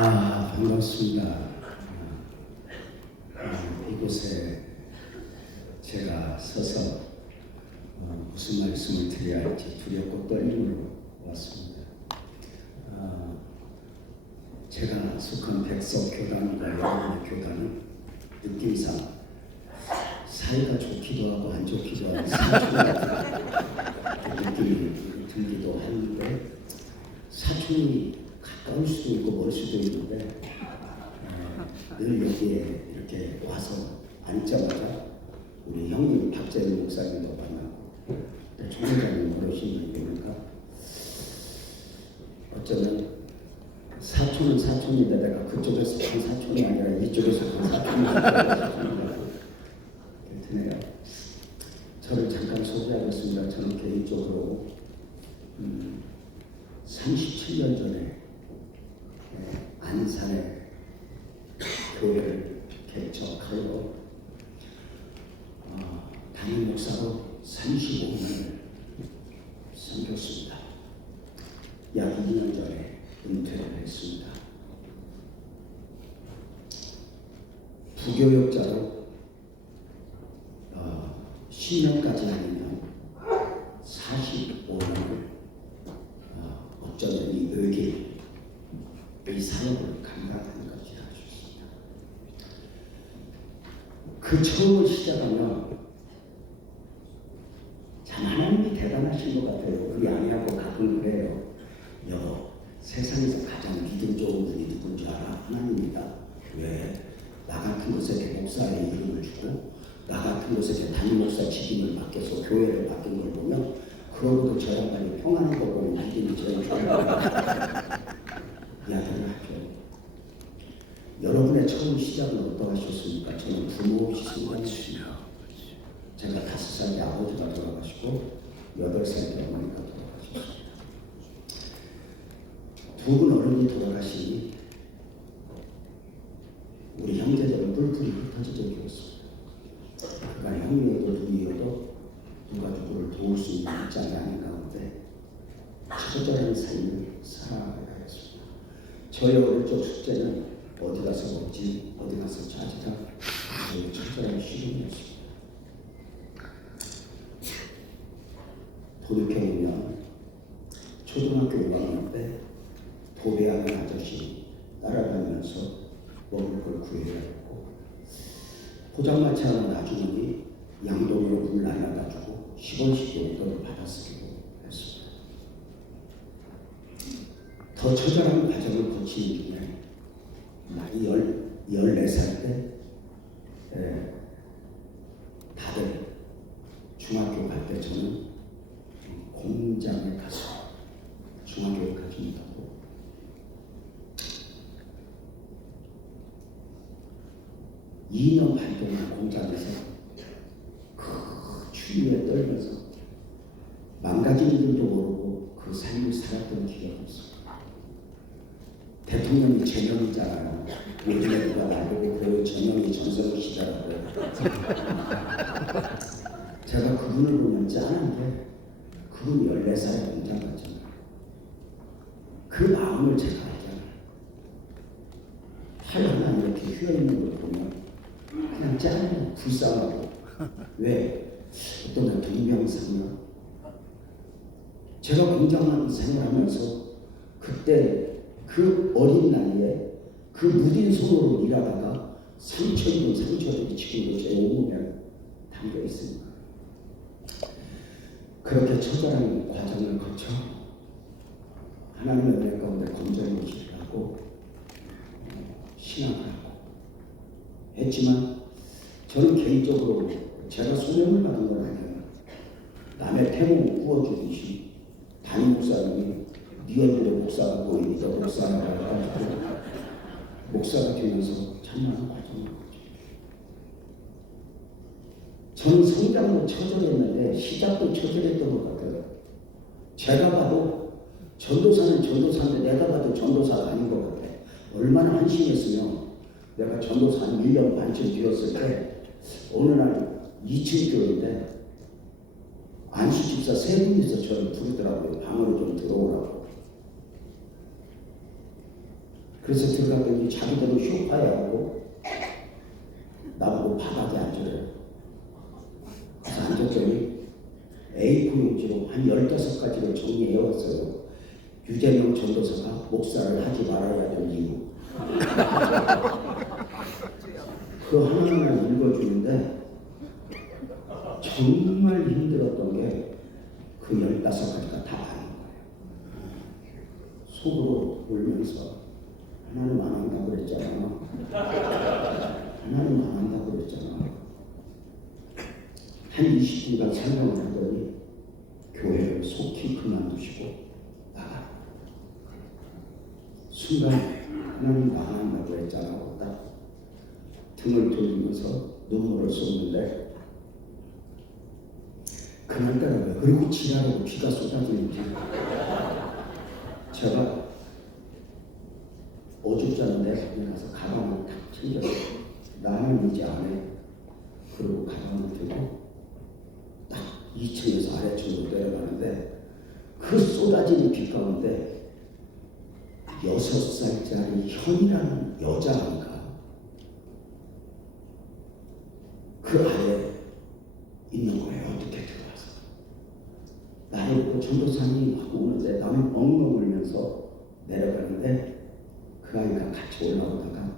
반갑습니다. 이곳에 제가 서서 무슨 말씀을 드려야 할지 두렵고 떨림으로 왔습니다. 제가 속한 백석교단과 여러분의 교단은 느낌상 사이가 좋기도 하고 안 좋기도 하고 느낌이 들기도 하는데 사촌이 가까울 수도 있고 멀 수도 있는데 늘 여기에 이렇게 와서 앉자마자 우리 형님 박재민 목사님도 만나고 총회장님 어르신을 보니까 어쩌면 사촌은 사촌인데 내가 그쪽에서 한 사촌이 아니라 이쪽에서 한 사촌이 드네요. 저를 잠깐 소개하겠습니다. 저는 개인적으로 37년 전에 안산에 교회를 개척하여 담임 목사로 35년을 섬겼습니다. 약 2년 전에 은퇴를 했습니다. 부교역자로 10년까지 아니면 45년을 어쩌면 이 외계 이 사역을 감당하는 것이 아쉽습니다. 그 처음을 시작하면 참 하나님이 대단하신 것 같아요. 그게 아니하고 가끔 그래요. 여보, 세상에서 가장 믿음 좋은 분이 누군지 알아? 하나님이다. 왜? 나 같은 곳에 목사의 이름을 주고 나 같은 곳에 담임 목사 직임을 맡겨서 교회를 맡긴 걸 보면 그러고도 저 양반이 평안한 거 보면 믿음이 제일 좋아요. 이야기를 하죠. 여러분의 처음 시작은 어떠하셨습니까? 저는 부모 없이 생각했습니다. 제가 5살 때 아버지가 돌아가시고 8살 때 어머니가 돌아가셨습니다. 두 분 어른이 돌아가시니 우리 형제들은 뿔뿔이 흩어져 있었습니다. 그가 형이어도 누이어도 누가 누구를 도울 수 있는 입장이 아닌 가운데 처절한 삶을 살아가야 했습니다. 저의 어릴 적 숙제는 어디 가서 먹지, 어디 가서 찾으라, 저의 처절한 시름이었습니다. 돌이켜보면 초등학교 6학년 때 도배하는 아저씨 따라다니면서 먹을 걸 구해야 했고 포장마차 하는 아주머니 양동이로 물 나눠다 주고 10원씩 용돈을 받아쓰기도 했습니다. 더 처절한 과정을 거치는 중에 나이 14살 때 다들 중학교 갈 때 저는 공장에 가서 중학교에 가지 못하고 2년 반 동안 공장에서 그 추위에 떨면서 망가지는 줄도 모르고 그 삶을 살았던 기억이 있습니다. 대통령이 전형이잖아요. 요즘에 누가 나보고 그 전형이 전성시다라고 제가 그분을 보면 짠한데 그분이 14살에 공장 갔잖아요. 그 마음을 제가 알잖아요. 팔 하나 이렇게 휘어있는 걸 보면 그냥 짠해요. 불쌍하고. 왜? 어떤 동명상련. 제가 공장 생활하면서 그때 그 어린 나이에 그 무딘 손으로 일하다가 상처 입은 상처들이 지금도 제 온몸에 담겨 있습니다. 그렇게 처절한 과정을 거쳐 하나님의 은혜 가운데 건전무시를 하고 신앙을 하고 했지만 저는 개인적으로 제가 수명을 받은 건 아니에요. 남의 태몽 구워주듯이 담임 목사님이 네 얼굴에 목사가 보이니 너 목사라고 해가지고 목사가 되면서 참여하는 과정인 거죠. 저는 성장도 처절했는데 시작도 처절했던 것 같아요. 제가 봐도 전도사는 전도사인데 내가 봐도 전도사가 아닌 것 같아. 얼마나 한심했으면 내가 전도사 한 1년 반쯤 되었을 때 어느 날 2층 교회인데 안수 집사 3분이서 저를 부르더라고요. 방으로 좀 들어오라고. 그래서 들어갔더니 자기들은 소파에 앉고 나보고 바닥에 앉으래요. 그래서 앉았더니 A4 용지로 한 15가지를 정리해왔어요. 유재명 전도사가 목사를 하지 말아야 될 이유. 그 하나하나 읽어주는데 정말 힘들었던 게 그 15가지가 다 아는 거예요. 속으로 울면서 하나님 안 한다고 그랬잖아. 하나님 안 한다고 그랬잖아. 한 20분간 설명을 하더니 교회를 속히 그만두시고 나가. 순간 하나님 안 한다고 그랬잖아. 딱 등을 돌리면서 눈물을 쏟는데 그날따라 왜 그리고 지나고 비가 쏟아지는지 제가 오죽 자는데 거기 가서 가방을 탁 챙겼어요. 나는 이제 안 해. 그리고 가방을 들고 딱 2층에서 아래층으로 내려가는데 그 쏟아지는 비 가운데 6살짜리 현이라는 여자아이가 그 아래 있는 거예요. 어떻게 들어와서 나를 보고 전도사님 하고 오는데 나는 엉엉 울면서 내려가는데 그 아이가 같이 올라오다가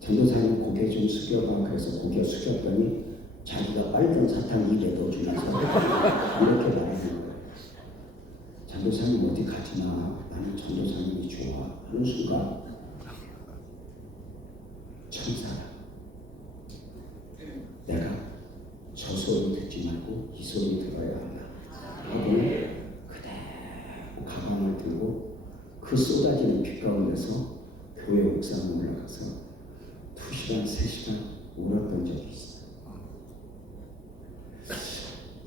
전도사님 고개 좀 숙여봐. 그래서 고개 숙였더니 자기가 빨간 사탕 입에 넣어주면서 이렇게 말하는 거예요. 전도사님 어디 가지 마. 나는 전도사님이 좋아. 하는 순간 천사라. 내가 저 소리 듣지 말고 이 소리 들어야 한다 하고 그대로 가방을 들고 그 쏟아지는 비 가운데서 교회 옥상에 올라가서 2시간, 3시간 울었던 적이 있어요.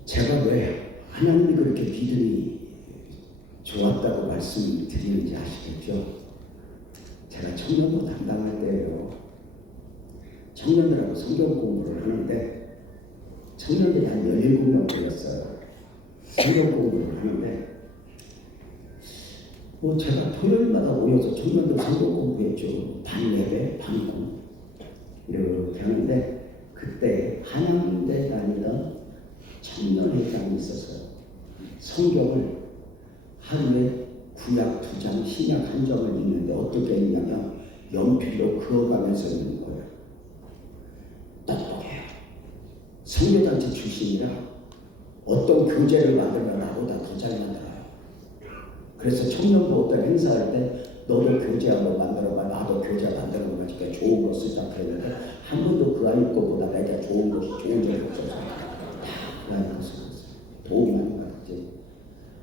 제가 왜 하나님이 그렇게 믿음이 좋았다고 말씀을 드리는지 아시겠죠? 제가 청년부 담당할 때예요. 청년들하고 성경 공부를 하는데 청년들이 한 17명 걸렸어요. 성경 공부를 하는데 제가 토요일마다 모여서 청년들 성경 공부했죠. 반 예배, 반 공부 이렇게 하는데 그때 한양대 다니던 청년회장이 있었어요. 성경을 하루에 구약 2장, 신약 1장을 읽는데 어떻게 읽냐면 연필로 그어가면서 읽는 거예요. 똑똑해요. 선교단체 출신이라 어떤 교재를 만들면 나보다 더 잘 만들어요. 그래서 청년부 어떤 행사할 때 너도 교재 한번 만들어봐. 나도 교재 만들어 보니까 좋은 거 쓰자 그랬는데 한 번도 그 아이 것보다 내가 좋은 것이 좋은 적이 없어서 그 아이 거 쓰고 있어요. 도움 많이 받았지.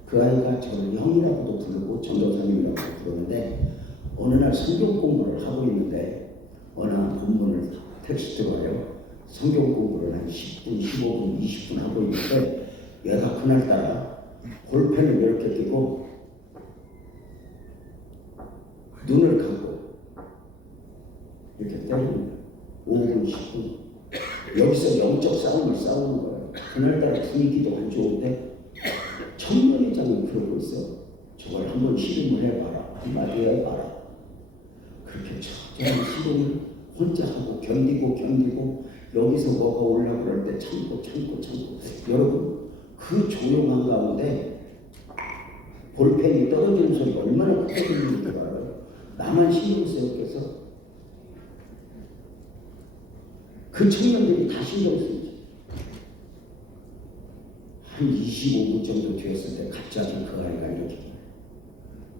그 아이가 저를 형이라고도 부르고 전도사님이라고 부르는데 어느 날 성경 공부를 하고 있는데 어느 한 본문을 텍스트로 와요. 성경 공부를 한 10분, 15분, 20분 하고 있는데 얘가 그날따라 볼펜을 이렇게 끼고 눈을 감고 이렇게 때리는 거예요. 5분, 10분. 여기서 영적 싸움을 싸우는 거예요. 그날따라 분위기도 안 좋은데 청년회장이 그러고 있어. 저걸 한번 실험을 해봐라. 한마디 해봐라. 그렇게 저는 실험을 혼자 하고 견디고 여기서 뭐가 올라오고 그럴 때 참고 여러분 그 조용한 가운데 볼펜이 떨어지는 소리가 얼마나 크게 들리는지 알아요. 나만 신경 쓰였겠어. 그 청년들이 다 신경 쓰이지. 한 25분 정도 되었을 때 갑자기 그 아이가 이렇게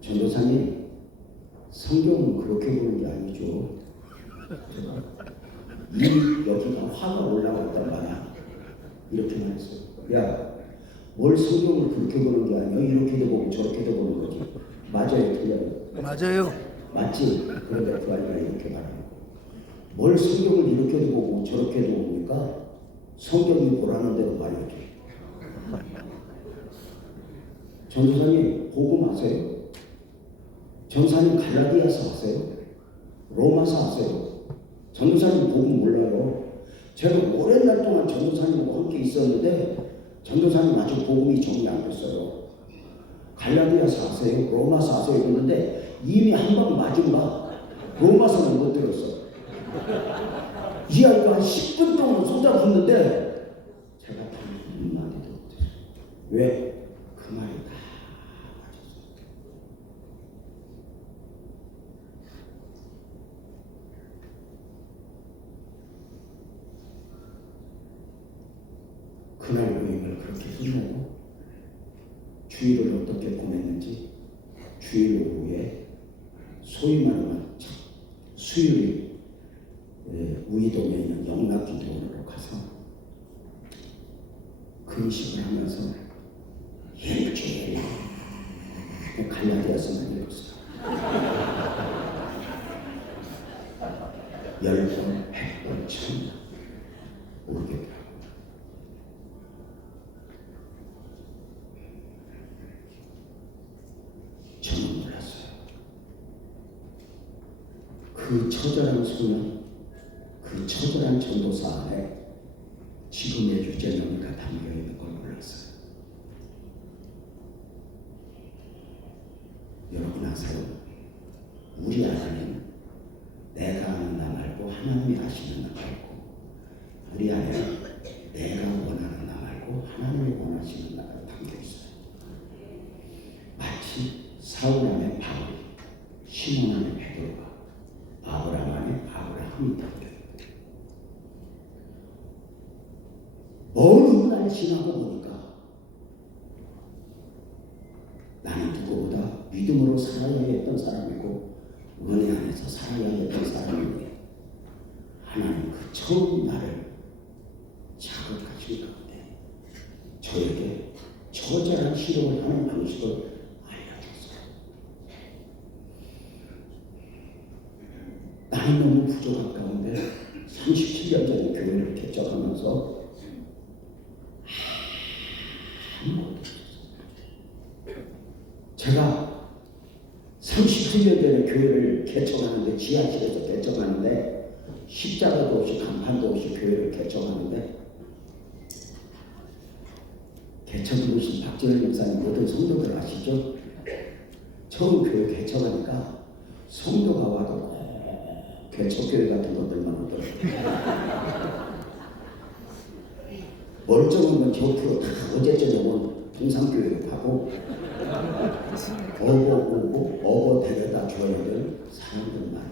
전도사님 성경은 그렇게 보는 게 아니죠. 이미 여기가 화가 올라왔단 말이야. 이렇게 말했어요. 야, 뭘 성경을 그렇게 보는 게 아니야. 이렇게도 보고 저렇게도 보는 거지. 맞아요, 틀려요. 맞아요. 맞지? 그런데 그 아이가 이렇게 말하는 거야. 뭘 성경을 이렇게도 보고 저렇게도 보니까 성경이 보라는 대로 말이지. 전도사님 복음 아세요? 전사님 갈라디아서 아세요? 로마서 아세요? 전도사님 복음 몰라요. 제가 오랜 날 동안 전도사님과 함께 있었는데 전도사님 아직 복음이 정리 안 됐어요. 갈라디아서 아세요? 로마서 아세요? 그러는데 이미 한 방 맞은 거 로마서는 못 들었어. 이 아이가 한 10분 동안 쏟아붓는데 제가 단 한마디도 못 들었어요. 왜? 그 말이 다 맞았어요. 그날 모임을 그렇게 끝내고 주일을 어떻게 보냈는지 주일 오후에 소위 말하면 수요일 우이동에 있는 영락기도원으로 가서 금식을 하면서 일주일 갈라디아서만 읽었어요. 10번, 100번, 1000번 모르겠더라고요. 저는 몰랐어요. 그 처절한 소년, 그 처절한 전도사 안에 지금의 유재명이가 담겨있는 걸 몰랐어요. 여러분 아세요? 우리 안에는 내가 아는 나 말고 하나님이 아시는 나 말고, 우리 안에 내가 원하는 나 말고 하나님이 원하시는 나가 담겨있어요. 마치 사울 안에 바울, 시몬 안에 베드로가, 아브라함 안에 아브라함이 담겨있어요. 어느 날 지나고 보니까 나는 누구보다 믿음으로 살아야 했던 사람이고 은혜 안에서 살아야 했던 사람인데 하나님 그 처음 나를 자극하신 가운데 저에게 처절한 실험을 하는 방식을 알려줬어요. 나는 너무 부족한 가운데 37년 전에 교회를 개척하면서 제가 37년 전에 교회를 개척하는데, 지하실에서 개척하는데, 십자가도 없이 간판도 없이 교회를 개척하는데, 개척을 오신 박진영 목사님 모든 성도들 아시죠? 처음 교회 개척하니까 성도가 와도 개척교회 같은 것들만 오더라고요. 멀쩡한 건 곁으로 다 어제 저녁은 동산교회로 가고 어버 데려다 줘야 될 사람들만.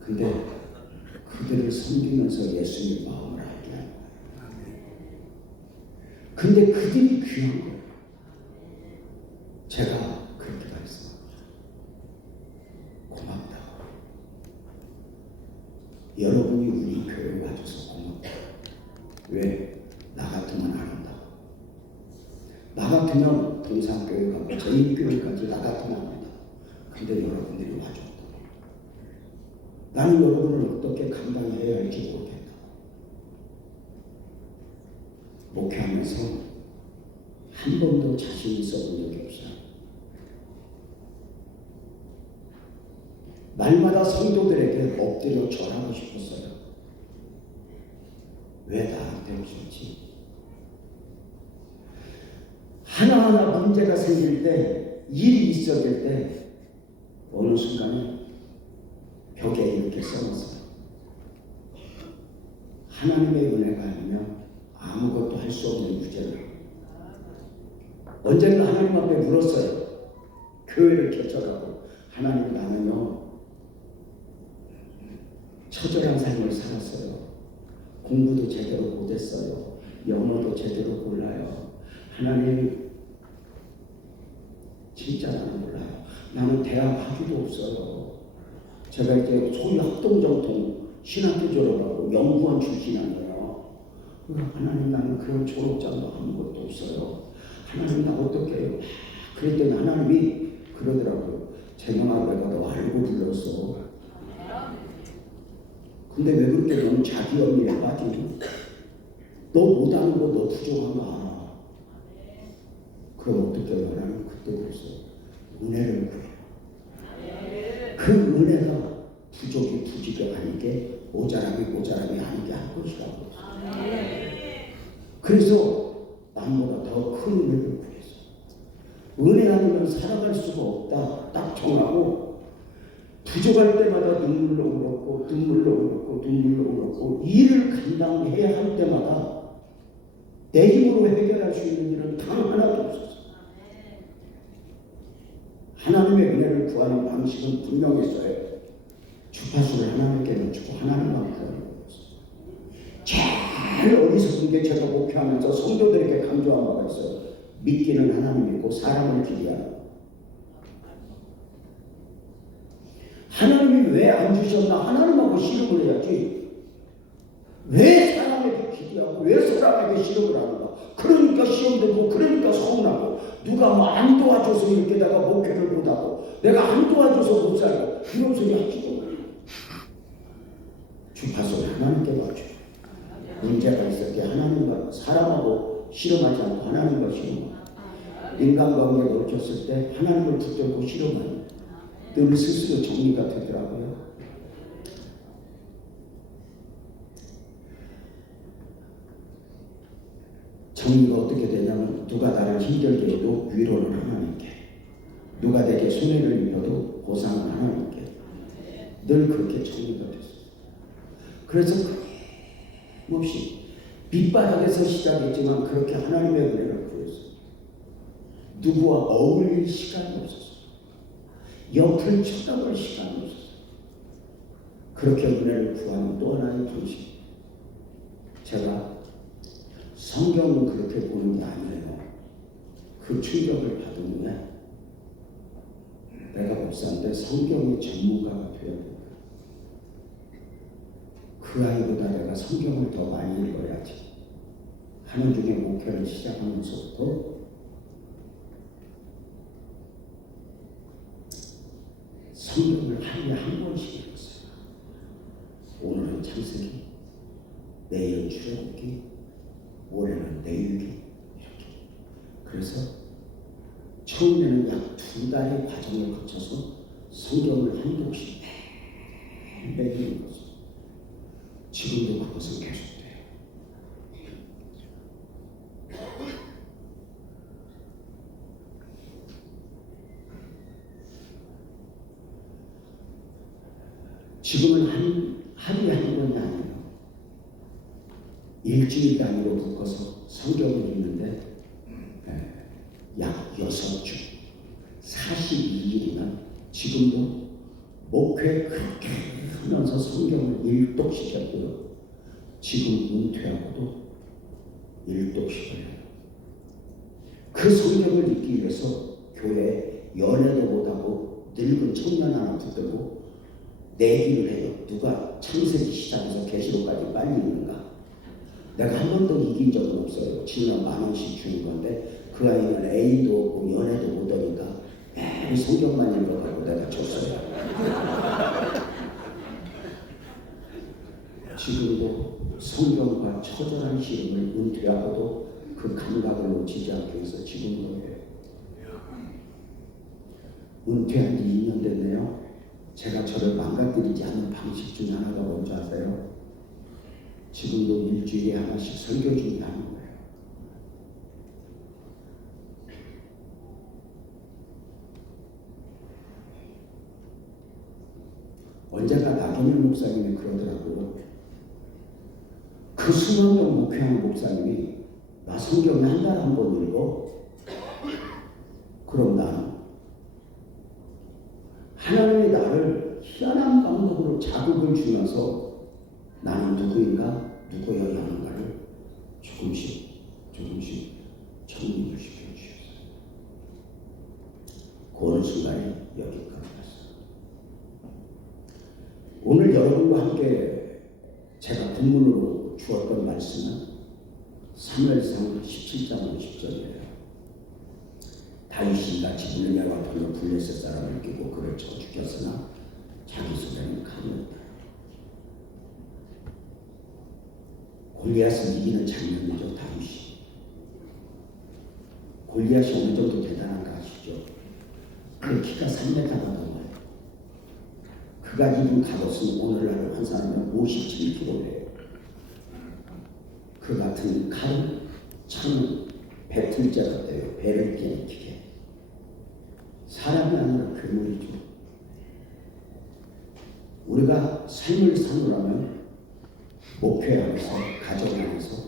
근데 그들을 섬기면서 예수님 마음을 알게 하는 거예요. 근데 그들이 귀한 거예요. 제가 그렇게 말했어요. 고맙다. 여러분이 우리 교회에 와줘서 고맙다. 왜? 나 같으면 안 한다. 나 같으면 동산교회 가고 저희 교회까지 나 같으면 안 한다. 근데 여러분들이 와줬다. 나는 여러분을 어떻게 감당해야 할지 모르겠다. 목회하면서 한 번도 자신 있어 본 적이 없어요. 날마다 성도들에게 엎드려 절하고 싶었어요. 왜 나한테 오셨지? 하나하나 문제가 생길 때, 일이 있어질 때 어느 순간에 벽에 이렇게 써놨어요. 하나님의 은혜가 아니면 아무것도 할 수 없는 문제를. 언젠가 하나님 앞에 물었어요. 교회를 개척하고 하나님, 나는요 처절한 삶을 살았어요. 공부도 제대로 못했어요. 영어도 제대로 몰라요. 하나님, 진짜 나는 몰라요. 나는 대학 학위도 없어요. 제가 이제 소위 합동정통 신학교 졸업하고 연구원 출신 아니에요. 하나님, 나는 그런 졸업장도 아무것도 없어요. 하나님, 나 어떻게 해요? 그랬더니 하나님이 그러더라고요. 재명아, 내가 너 알고 불렀어. 근데 왜 그렇게 너는 자기 연민에 빠지니? 너 못하는 거, 너 부족한 거 알아. 그럼 어떻게 해요? 하나님 그때 그랬어요. 은혜를 구해요. 그 은혜가 부족이 부족이 아니게, 모자람이 아니게 할 것이라고. 그래서 남보다 더 큰 은혜를 구했어요. 은혜 아니면 살아갈 수가 없다. 딱 정하고 부족할 때마다 눈물로 울었고 눈물로 울었고 눈물로 울었고 일을 감당해야 할 때마다 내 힘으로 해결할 수 있는 일은 단 하나도 없었어요. 하나님의 은혜를 구하는 방식은 분명했어요. 주파수를 하나님께 놓치고 하나님만 구하는 거였어요. 제일 어리석은 게 제가 목회하면서 성도들에게 강조한 바가 있어요. 믿기는 하나님이고 사람을 기대하는 거. 하나님이 왜 안 주셨나? 하나님하고 씨름을 해야지. 왜 사람에게 기대하고 왜 사람에게 씨름을 하는가? 그러니까 시험 들고 그러니까 서운하고 누가 뭐 안 도와줘서 이렇게다가 목회를 못하고 내가 안 도와줘서 못 살고 이런 소리 하지도 말고 주파수를 하나님께 맞춰. 문제가 있을 때 하나님과 사람하고 씨름하지 않고 하나님과 씨름하고 인간관계에 놓쳤을 때 하나님을 붙들고 씨름하는 늘 스스로 정리가 되더라고요. 정리가 어떻게 되냐면 누가 나를 힘들게 해도 위로는 하나님께, 누가 내게 손해를 입혀도 보상은 하나님께. 늘 그렇게 정리가 됐어요. 그래서 끊임없이 밑바닥에서 시작했지만 그렇게 하나님의 은혜를 구했어요. 누구와 어울릴 시간이 없었어요. 옆을 쳐다볼 시간이 없었어요. 그렇게 은혜를 구하는 또 하나의 방식. 제가 성경은 그렇게 보는 게 아니에요. 그 충격을 받은 후에 내가 목사인데 성경의 전문가가 되어야 된다. 그 아이보다 내가 성경을 더 많이 읽어야지 하는 중에 목회를 시작하면서부터 성경을 하루에 한 번씩 읽었어요. 오늘은 창세기, 내일은 출애굽기, 올해는 내일기 이렇게. 그래서 처음에는 약 2달의 과정을 거쳐서 성경을 한 곡씩 매일 읽었어요. 지금도 그것은 계속돼요. 지금은 하루에 한 번이 아니에요. 일주일 단위로 묶어서 성경을 읽는데 약 6주 42일이나 지금도 목회 그렇게 하면서 성경을 일독시켰고요. 지금 은퇴하고도 일독시켜요. 그 성경을 읽기 위해서 교회에 연애도 못하고 늙은 청년 하나 붙들고 내기를 해요. 누가 창세기 시작해서 계시록까지 빨리 읽는가? 내가 한 번도 이긴 적은 없어요. 지난 10,000원씩 주는 건데 그 아이는 애인도 없고 연애도 못하니까 매일 성경만 읽어가고 내가 줬어요. 지금도 성경과 처절한 씨름을 은퇴하고도 그 감각을 놓치지 않기 위해서 지금도 해요. 은퇴한 지 2년 됐네요. 제가 저를 망가뜨리지 않는 방식 중 하나가 뭔지 아세요? 지금도 일주일에 하나씩 설교 준비하는 거예요. 언젠가 나경일 목사님이 그러더라고요. 그 수만 명 목회하는 목사님이 나 성경을 한 달에 한 번 읽어. 그럼 나는 하나님이 나를 희한한 방법으로 자극을 주면서 나는 누구인가, 누구여야 하는가를 조금씩 정리를 시켜주셨어요. 그 어느 순간에 여기까지 왔어요. 오늘 여러분과 함께 제가 본문으로 주었던 말씀은 사무엘상 17장 50절이에요. 다윗이 같이 은혜와 돈을 블레셋 사람을 이기고 그를 쳐 죽였으나 자기 손에는 칼이 없다. 골리앗을 이기는 장면이죠. 다윗이. 골리앗이 어느 정도 대단한가 아시죠? 그 키가 3m가 넘어요. 그가 입은 갑옷은 오늘날 환산하면 57kg예요. 그 같은 칼은 참 배틀자 같아요. 배를 깨는 기계. 사람이 아니라 괴물이죠. 우리가 삶을 사느라면 목회 안에서, 가정 안에서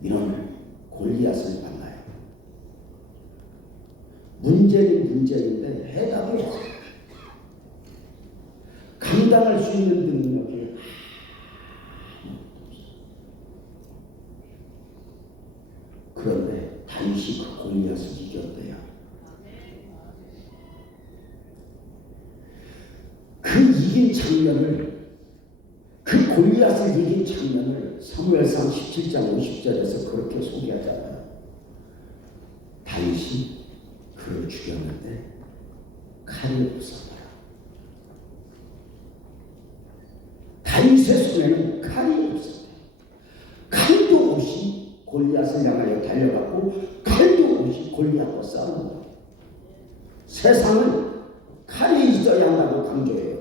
이런 골리앗을 만나요. 문제는 문제인데 해답이 없어요. 감당할 수 있는 능력이 그런데 다윗이 그 골리앗을 이겼대요. 그 이긴 장면을, 그 골리앗을 이긴 장면을 사무엘상 17장 50절에서 그렇게 소개하잖아요. 다윗이 그를 죽였는데 칼을 부숴봐라. 다윗의 손에는 칼이 없었대요. 칼도 없이 골리앗을 향하여 달려갔고 칼도 없이 골리앗과 싸운 거예요. 세상은 칼이 있어야 한다고 강조해요.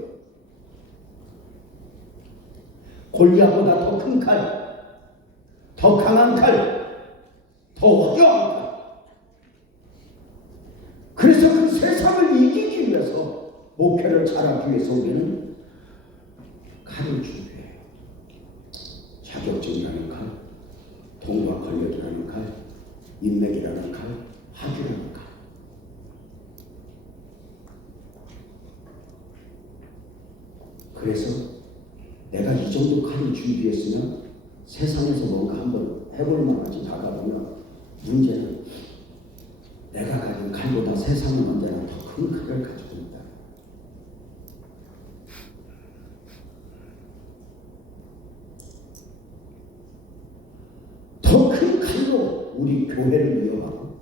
골리앗보다 더 큰 칼, 더 강한 칼, 더 화려한 칼. 그래서 그 세상을 이기기 위해서, 목회를 잘하기 위해서 우리는 칼을 준비해요. 자격증이라는 칼, 통과 권력이라는 칼, 인맥이라는 칼, 학위라는 칼. 그래서 내가 이 정도 칼을 준비했으면 세상에서 뭔가 한번 해볼 만하지. 다가보면 문제는 내가 가진 칼보다 세상은 언제나 더 큰 칼을 가지고 있다. 더 큰 칼로 우리 교회를 위협하고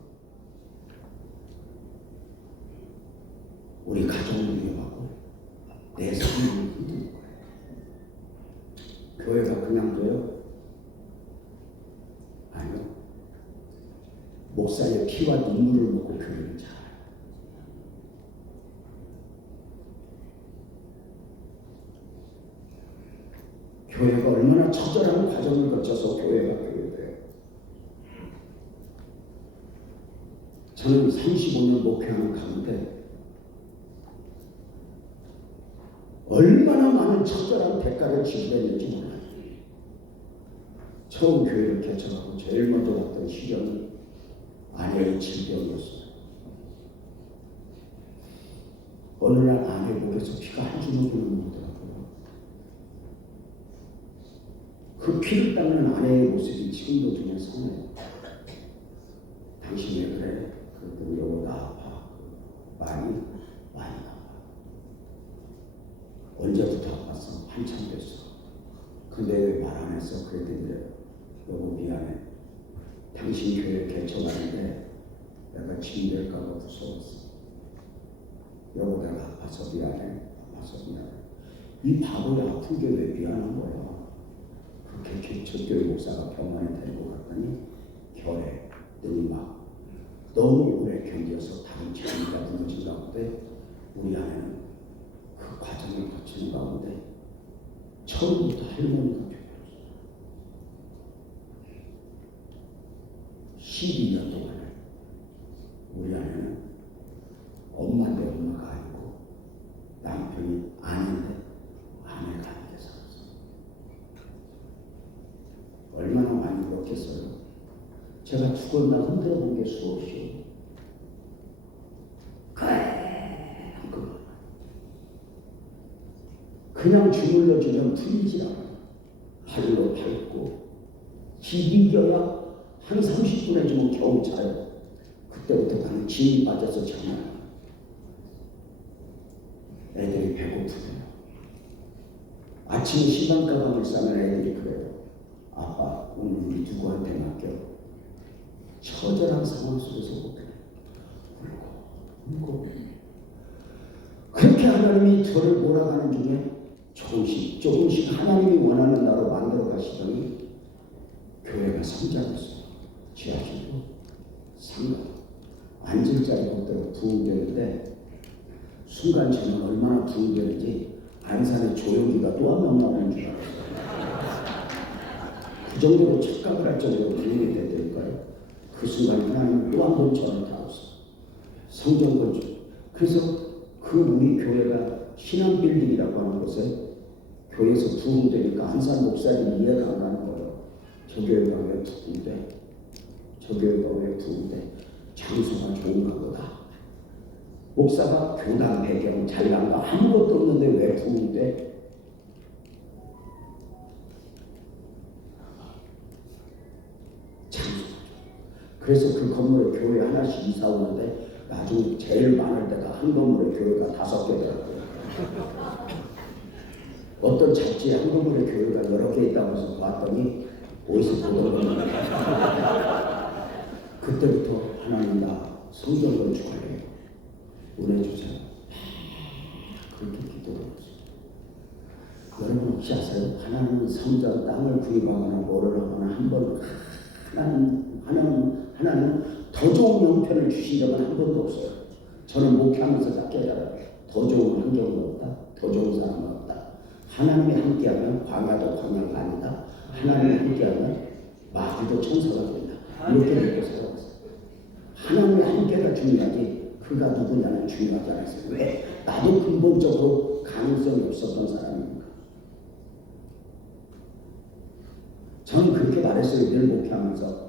우리 가정을 위협하고 내 삶을 흔드는 거예요. 교회가 그냥 둬요? 아니요. 목사의 피와 눈물을 먹고 교회를 잘해요. 교회가 얼마나 처절한 과정을 거쳐서 교회가 교회돼요. 저는 35년 목회하는 가운데 얼마나 많은 처절한 대가를 지불했는지 몰라요. 처음 교회를 개척하고 제일 먼저 왔던 시련은 아내의 질병이었어요. 어느 날 아내 목에서 피가 한 주먹으로 나오더라고요. 그 피를 닦는 아내의 모습이 지금도 눈에 선해요. 당신이 왜 그래? 그랬더니 여보 나 아파. 많이 아파. 언제부터 아팠어? 한참 됐어. 근데 왜 말 안 했어? 그랬더니 여보 미안해. 당신 교회 개척하는데 내가 짐될까 봐 무서웠어. 여보 내가 아파서 미안해. 이 바보야 아픈 게 왜 미안한 거야? 그렇게 개척교회 목사가 병원에 데리고 갔더니 결에 눈이 막 너무 오래 견뎌서 다른 재미가 무너진 가운데 우리 아내는 그 과정을 거치는 가운데 처음부터 할머니가 되었어요. 12년 동안을 우리 아내는 엄마인데 엄마가 아니고 남편이 아닌데 아내가 아니게 살았어요. 얼마나 많이 그렇겠어요. 제가 죽었나 흔들어 본 게 수없이. 그냥 주물러주면 풀리지 않아요. 발로 밟고 기비겨야 한 30분에 주면 겨우 자요. 그때부터 나는 진이 빠져서 자요. 애들이 배고프대요. 아침에 시방 가방을 싸면 애들이 그래요. 아빠 오늘 우리 누구한테 맡겨? 처절한 상황 속에서 못해. 울고 그렇게 하나님이 저를 몰아가는 중에 조금씩 하나님이 원하는 나로 만들어 가시더니 교회가 성장했어요. 지하실도 상가 앉을 자리 없도록 부흥되는데 순간 저는 얼마나 부흥되는지 안산의 조용기가 또 한 명 나오는 줄 알았어요. 그 정도로 착각을 할 정도로 부흥이 됐다니까요. 그 순간 하나님 또 한 번 저를 다뤘어요. 성전 건축. 그래서 그 우리 교회가 신한빌딩이라고 하는 곳에 교회에서 부흥되니까 한산 목사님 이해가 안 가는 거예요. 저 교회가 왜 부흥돼? 저 교회가 왜 부흥돼? 장소가 좋은가 보다. 목사가 교단 배경 잘난 거 아무것도 없는데 왜 부흥돼? 장소가 좋아. 그래서 그 건물에 교회 하나씩 이사 오는데 나중에 제일 많을 때가 한 건물에 교회가 5개더라고요. 어떤 잡지에 한 건물에 교회가 여러 개 있다고 해서 봤더니 어디서 보던 겁니다. 그때부터 하나님 나 성전 건축하래요. 은혜 주세요. 그렇게 기도했어요. 여러분 혹시 아세요? 하나님은 성전 땅을 구입하거나 뭐를 하거나 한 번 하나님은 더 좋은 형편을 주신 적은 한 번도 없어요. 저는 목회하면서 다 깨달아요. 더 좋은 환경은 없다. 더 좋은 사람은 없다. 하나님이 함께하면 광야도 광야가 아니다. 하나님이 함께하면 마귀도 천사가 된다. 이렇게 믿고 살아왔어요. 하나님의 함께가 중요하지 그가 누구냐는 중요하지 않았어요. 왜? 나도 근본적으로 가능성이 없었던 사람입니다. 저는 그렇게 말했어요. 늘 목회하면서.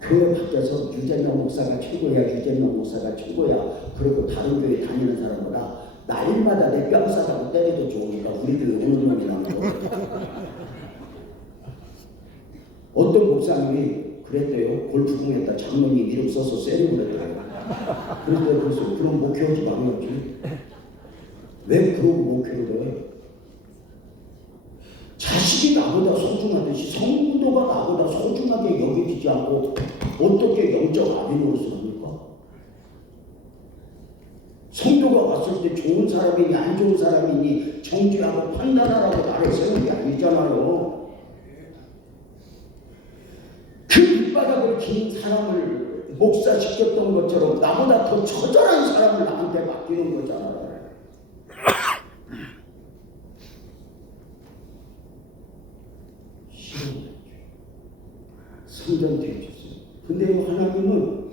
교회 밖에서 유재명 목사가 최고야. 유재명 목사가 최고야. 그리고 다른 교회 다니는 사람보다 날마다 내 뺨 싸다고 때려도 좋으니까 우리 교회 오는 놈이 나는 거예요. 어떤 목사님이 그랬대요. 골프공에다 장로님 이름 써서 세리고 그랬대요. 그래서 그럼 목회하지 말아야지. 왜 그러고 목회를 해? 자식이 나보다 소중하듯이 성도가 나보다 소중하게 여기지 않고 어떻게 영적 아비노를 씁니까? 성도가 왔을 때 좋은 사람이니 안 좋은 사람이니 정죄하고 판단하라고 나를 세운 게 아니잖아요. 그 밑바닥을 긴 사람을 목사시켰던 것처럼 나보다 더 처절한 사람을 나한테 맡기는 거잖아요. 성전 되어주세요. 근데 하나님은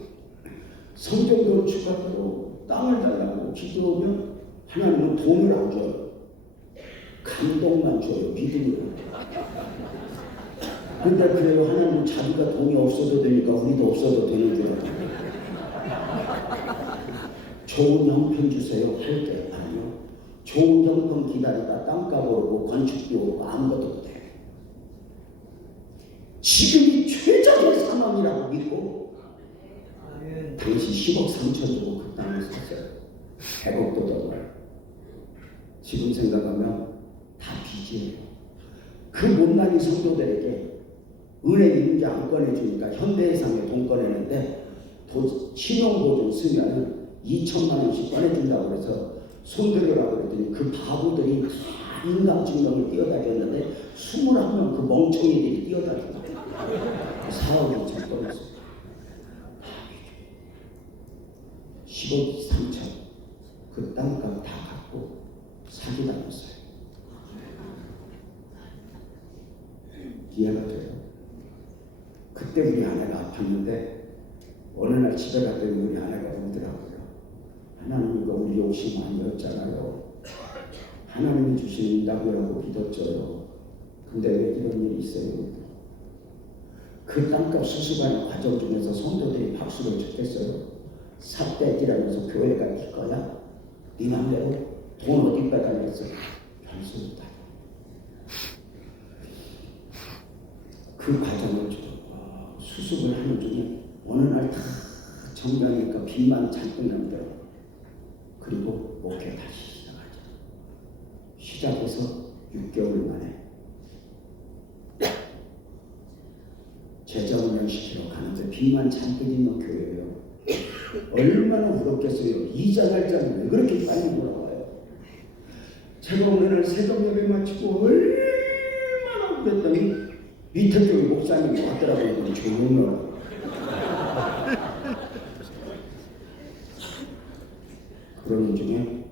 성전 건축하도록 땅을 달라고 기도하면 하나님은 돈을 안 줘요. 감동만 줘요. 믿음을 안 줘요. 근데 그래요. 하나님은 자기가 돈이 없어도 되니까 우리도 없어도 되는 줄 알아요. 좋은 형편 주세요. 할 때 아니요. 좋은 형편 기다리다 땅값 오르고 건축비 오르고 아무것도 못해요. 지금이 최적의 상황이라고 믿고 당시 10억 3천 주고 그 땅을 샀어요. 100억도 정말. 지금 생각하면 다 빚이에요. 그 못난이 성도들에게 은행 임자 안 꺼내주니까 현대해상에 돈 꺼내는데 신용보증 쓰면 2천만 원씩 꺼내준다고 해서 손들으라고 그랬더니 그 바보들이 다 인감증명을 띄어다녔는데 21명 그 멍청이들이 띄어다녔어요. 4억 2천 꺼냈어요. 10억 3천 그 땅값 다 갖고 사기당했어요. 이해가 돼요? 그때 우리 아내가 아팠는데 어느 날 집에 갔더니 우리 아내가 울더라고요. 하나님 이거 우리 욕심 아니었잖아요. 하나님이 주신 응답이라고 믿었죠. 근데 왜 이런 일이 있어요? 그 땅값 수습하는 과정 중에서 성도들이 박수를 쳤겠어요. 삿대질하면서 교회가 될 거야? 네 맘대로 돈 어디 빼가면서 별소리다. 그 과정을 수습을 하는 중에 어느 날 다 정리하니까 빚만 잔뜩 남더라고. 그리고 목회 다시 시작하죠. 시작해서 6개월 만에 재정을 시키러 가는데 빚만 잔뜩 있는 교회예요. 얼마나 울었겠어요. 이자 날짜는 왜 그렇게 빨리 돌아와요. 제가 오늘 새벽 예배 마치고 얼마나 울었더니 밑에 교회 목사님이 왔더라고요. 조용히 그런 중에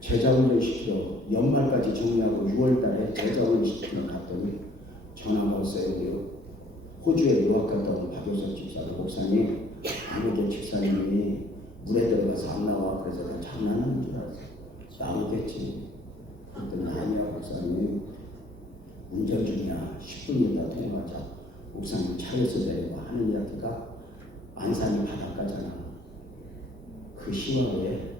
재자원을 시키러 연말까지 정리하고 6월달에 재자원을 시키러 갔더니 전화가 왔어요. 호주에 유학 갔다 온 박효석 집사님 목사님, 아무개 집사님이 물에 들어가서 안 나와. 그래서 내가 장난하는 줄 알았어. 나오겠지. 그랬더니 아니야 목사님, 운전 중이야. 10분이나 통화하자. 목사님 차에서 내리고 하는 이야기가 안산이 바닷가잖아. 그 시화에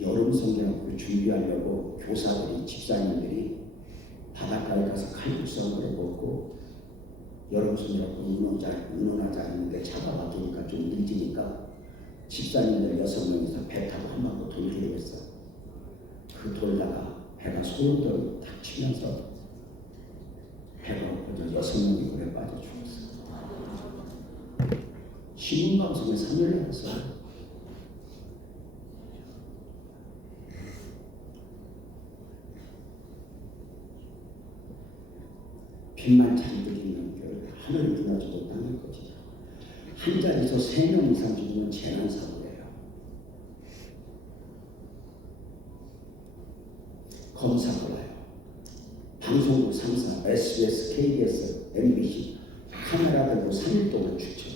여름 성경을 준비하려고 교사들이, 집사님들이 바닷가에 가서 칼국수를 먹고 여름 성경을 운운하지 않는데 차가 막히니까 좀 늦으니까 집사님들 6명이서 배 타고 한 바퀴 돌기로 했어. 그 돌다가 배가 소용돌이 탁 치면서 배가 엎어져 6명이 물에 빠져 죽었어. 신문방송에 3일 나갔어. 빚만 잔뜩 있는 교회, 하늘이 무너지고 땅이 꺼지죠. 한 자리에서 3명 이상 죽으면 재난사고예요. 검사가 와요. 방송국 3사, SBS, KBS, MBC 카메라 들고 3일 동안 추천.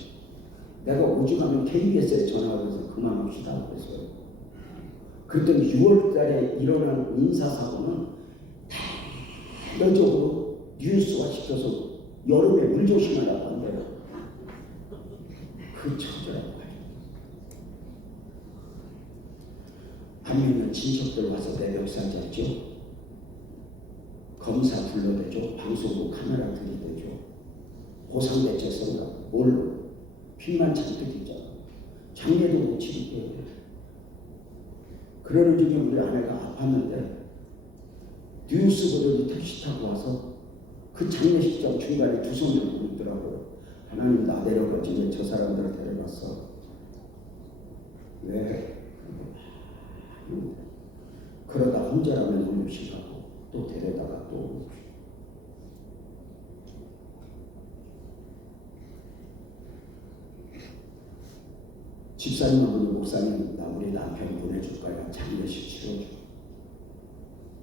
내가 오죽하면 KBS에 전화해서 그만합시다 그랬어요. 그랬더니 6월 달에 일어난 인사사고는 대대적으로 뉴스화 시켜서 여름에 물 조심하라고 한대요. 그 처절한 거예요. 반면에 친척들 와서 내 멱살 잡죠. 검사 불러대죠. 방송국 카메라 들이대죠. 보상대책선가 뭘로 빚만 잔뜩 있잖아. 장례도 못 치르게. 그러는 중에 우리 아내가 아팠는데 뉴스 보더니 택시 타고 와서 그 장례식장 중간에 두 손을 부르더라고요. 하나님 나 데려가지 저 사람들을 데려갔어. 왜? 그러다 혼자라면 올려시가고 또 데려다가 또 집사님하고 목사님 나 우리 남편 보내줄 거야. 장례식 치러줘.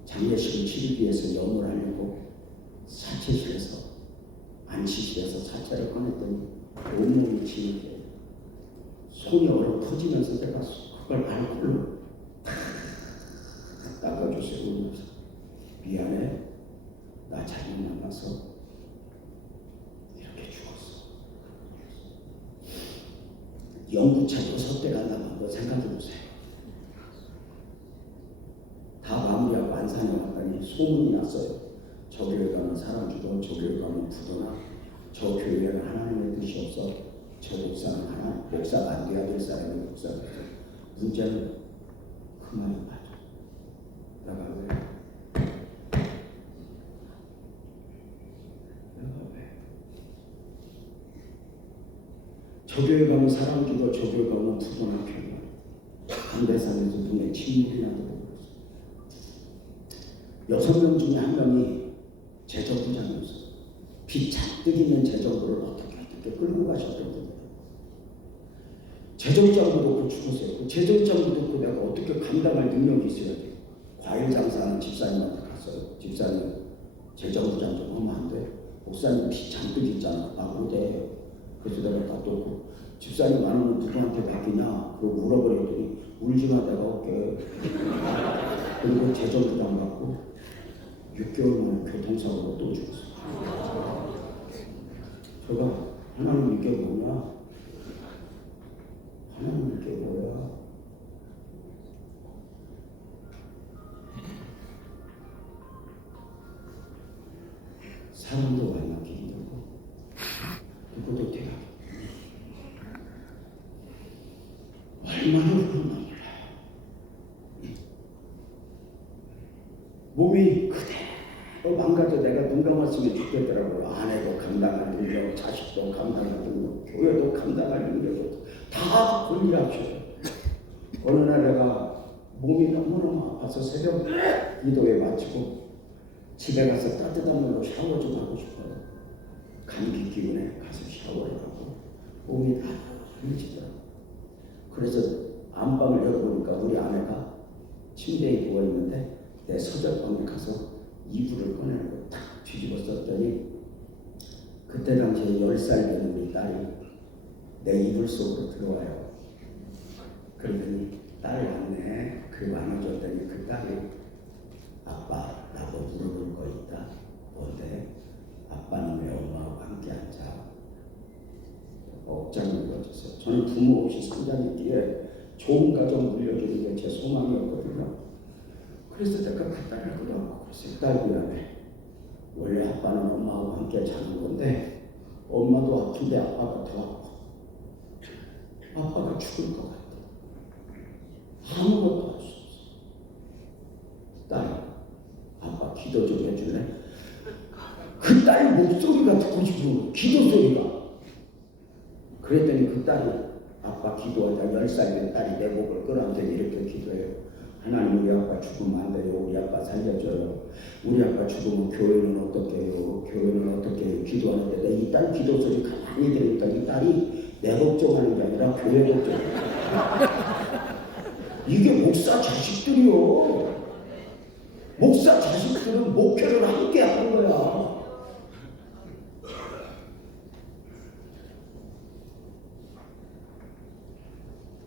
장례식을 치르기 위해서 염을 하려고 사체실에서 안치실에서 사체를 꺼냈더니 온몸이 지는데 손이 얼어 터지면서 내가 그걸 알코올로 닦아주세요. 미안해. 나 잘못 만나서 이렇게 죽었어. 연구차 6대 간다고 한번 생각해보세요. 다 마무리하고 안산에 왔더니 소문이 났어요. 저 교회 가면 사람 죽어, 저 교회 가면 부도나, 저 교회는 하나님의 뜻이 없어, 저 목사는 목사가 안 돼야 될 사람이 목사가 돼. 문제는 그 말이 맞아. 내가 왜? 저 교회 가면 사람 죽어, 저 교회 가면 부도나 교회. 강대산에서 눈에 침묵이 나더라고요. 6명 중에 1명이 재정부장이었어요. 빚 잔뜩 있는 재정부를 어떻게 끌고 가셨던 분이에요. 재정장도 놓고 죽었어요. 그 재정장도 놓고 내가 어떻게 감당할 능력이 있어야 돼요. 과일 장사하는 집사님한테 갔어요. 집사님 재정부장 좀 하면 안 돼? 목사님 빚 잔뜩 있잖아. 못해. 그래서 내가 다 또 집사님 안 오면 누구한테 맡기냐? 그거 물어버렸더니 울지마 내가 올게. 그리고 재정부장 받고 6개월 만에 교통사고로 또 죽었어요. 제가 하나님 이게 뭐냐? 하나님 이게 뭐야? 사람도 만나기 힘들고 누구도 대하기 얼마나 그런가. 몸이 그대로 망가져 내가 눈 감았으면 죽겠더라고요. 아내도 감당할 능력, 자식도 감당할 능력, 교회도 감당할 능력 다 분리하셔요. 어느 날 내가 몸이 너무너무 아파서 새벽 기도에 마치고 집에 가서 따뜻한 물로 샤워 좀 하고 싶어요. 감기 기운에 가서 샤워를 하고 몸이 다 흐려지더라고요. 그래서 안방을 열어보니까 우리 아내가 침대에 누워있는데 내 서적방에 가서 이불을 꺼내고 탁 뒤집어 썼더니 그때 당시에 10살 되는 우리 딸이 내 이불 속으로 들어와요. 그러더니 딸이 왔네. 그리고 안아줬더니 그 딸이 아빠 나도 물어볼 거 있다. 뭔데? 아빠는 왜 엄마하고 함께 앉아? 억장을 눌러주세요. 저는 부모 없이 성장했기에 좋은 가정 물려주는 게 제 소망이었거든요. 그래서 제가 그 딸을 그러고 그랬어요. 딸 미안해. 원래 아빠는 엄마하고 함께 자는 건데 엄마도 아픈데 아빠가 더 아파. 아빠가 죽을 것 같아. 아무것도 할 수 없어. 딸, 아빠 기도 좀 해줄래? 그 딸 목소리가 듣고 싶은 거야. 기도 소리가. 그랬더니 그 딸이 아빠 기도하자 10살 된 딸이 내 목을 끌어안더니 이렇게 기도해요. 하나님 우리 아빠 죽으면 안 돼요. 우리 아빠 살려줘요. 우리 아빠 죽으면 교회는 어떻게 해요? 교회는 어떻게 해요? 기도하는데 내 이 딸 기도 소리 가만히 들으니까 이 딸이 내 걱정하는 게 아니라 교회 걱정이야. 이게 목사 자식들이요. 목사 자식들은 목회를 함께 하는 거야.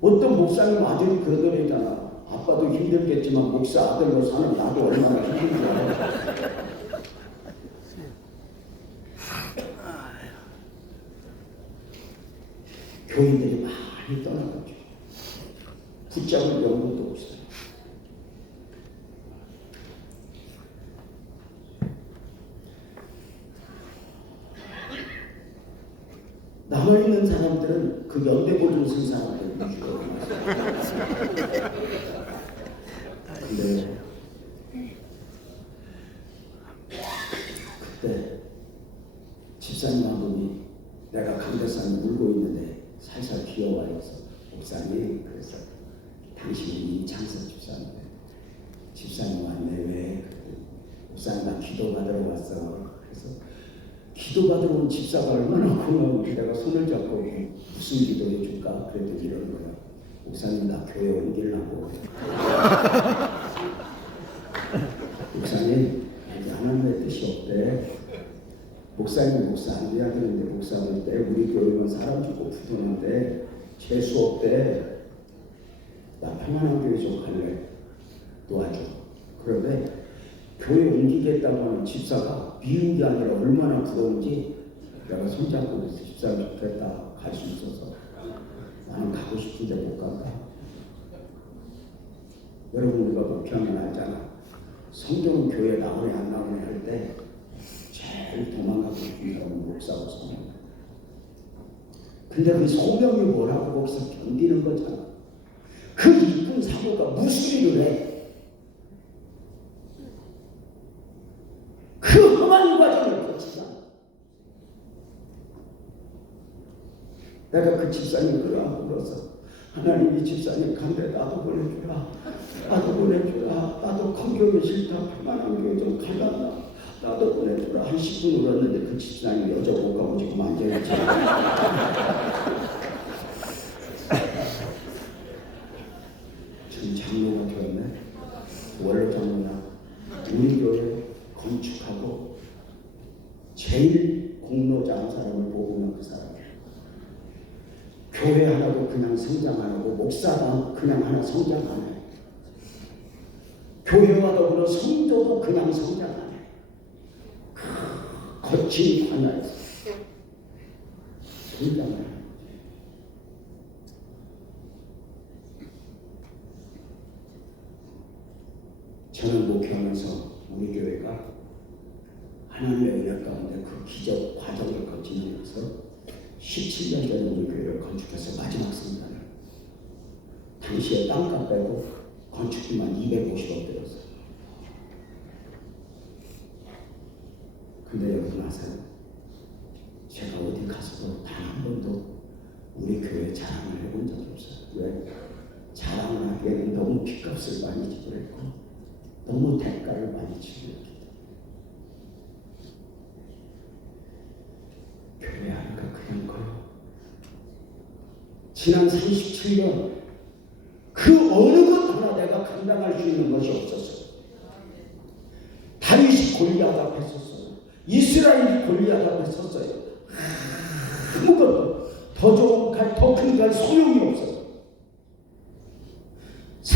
어떤 목사님 아들이 그러더랬잖아. 아빠도 힘들겠지만 목사 아들로 사는 나도 얼마나 힘든지 알아. 교인들이 많이 떠나가지고 붙잡을 영혼도 없어요. 남아있는 사람들은 그 연대고를 쓴 사람들 위주로 근데 그때 집사님 한 분이 내가 강대상을 물고 있는데 살살 기어와서 목사님 그래서 당신이 임창석 집사인데 집사님 왔네 왜? 목사님 나 기도받으러 왔어. 그래서 기도받으러 온 집사가 얼마나 고마운지 내가 손을 잡고 무슨 기도해 줄까? 그랬더니 이러는 거야. 목사님 나 교회 옮기려고. 목사님 하나님의 뜻이 없대. 목사님 목사 안 돼야 되는데 목사님 때 우리 교회는 사람 죽고 부도는데 재수 없대. 나 평안한 교회 좀 갈래. 도와줘. 그런데 교회 옮기겠다고 하는 집사가 미운 게 아니라 얼마나 부러운지 내가 손잡고 그래서 집사님 좋겠다. 갈 수 있어서 나는 가고 싶은데 못 간다. 여러분 우리가 목표하면 알잖아. 성경은 교회 나오네 안 나오네 할 때 제일 도망가고 싶은 사람은 목사고 성령. 근데 그 성령이 뭐라고 거기서 견디는 거잖아. 그 이쁜 사모가 무슨 일을 해? 그 험한 과정을 거치자. 내가 그 집사님 끌어안고 불어서 하나님 이 집사님 간대 나도 보내주라. 나도 보내주라. 나도 건교하기 싫다. 평안한 교회 좀 갈란다. 나도 보내주라. 한 10분 울었는데 그 집사님 여자 못 가고 지금 앉아있지. 지금 장로가 되었네. 원로 장로나 우리 교회 건축하고 제일 공로자 한 사람을 보고는 그 사람이에요. 교회 하나도 그냥 성장 안 하고 목사도 그냥 하나 성장 안 해요. 교회와 더불어 성도도 그냥 성장 안 해요. 거친 하나에서 성장 안 해요. 저는 목회하면서 우리 교회가 하나님의 은혜 가운데 그 기적 과정을 거치면서 17년 전에 우리 교회를 건축해서 마지막 성단을 당시에 땅값 빼고 건축비만 250억 들었어요. 근데 여러분 아세요? 제가 어디 가서도 단 한 번도 우리 교회 자랑을 해본 적이 없어요. 왜? 자랑을 하기에는 너무 핏값을 많이 지불했고 너무 대가를 많이 지불했기 때문에 교회 하니까 그냥 커요. 지난 37년 그 어느 것 하나 내가 감당할 수 있는 것이 없었어요. 다윗이 골리앗 앞에 섰어요. 이스라엘이 골리앗 앞에 섰어요. 아무것도 더 좋은 칼, 더 큰 칼 소용이 없어요.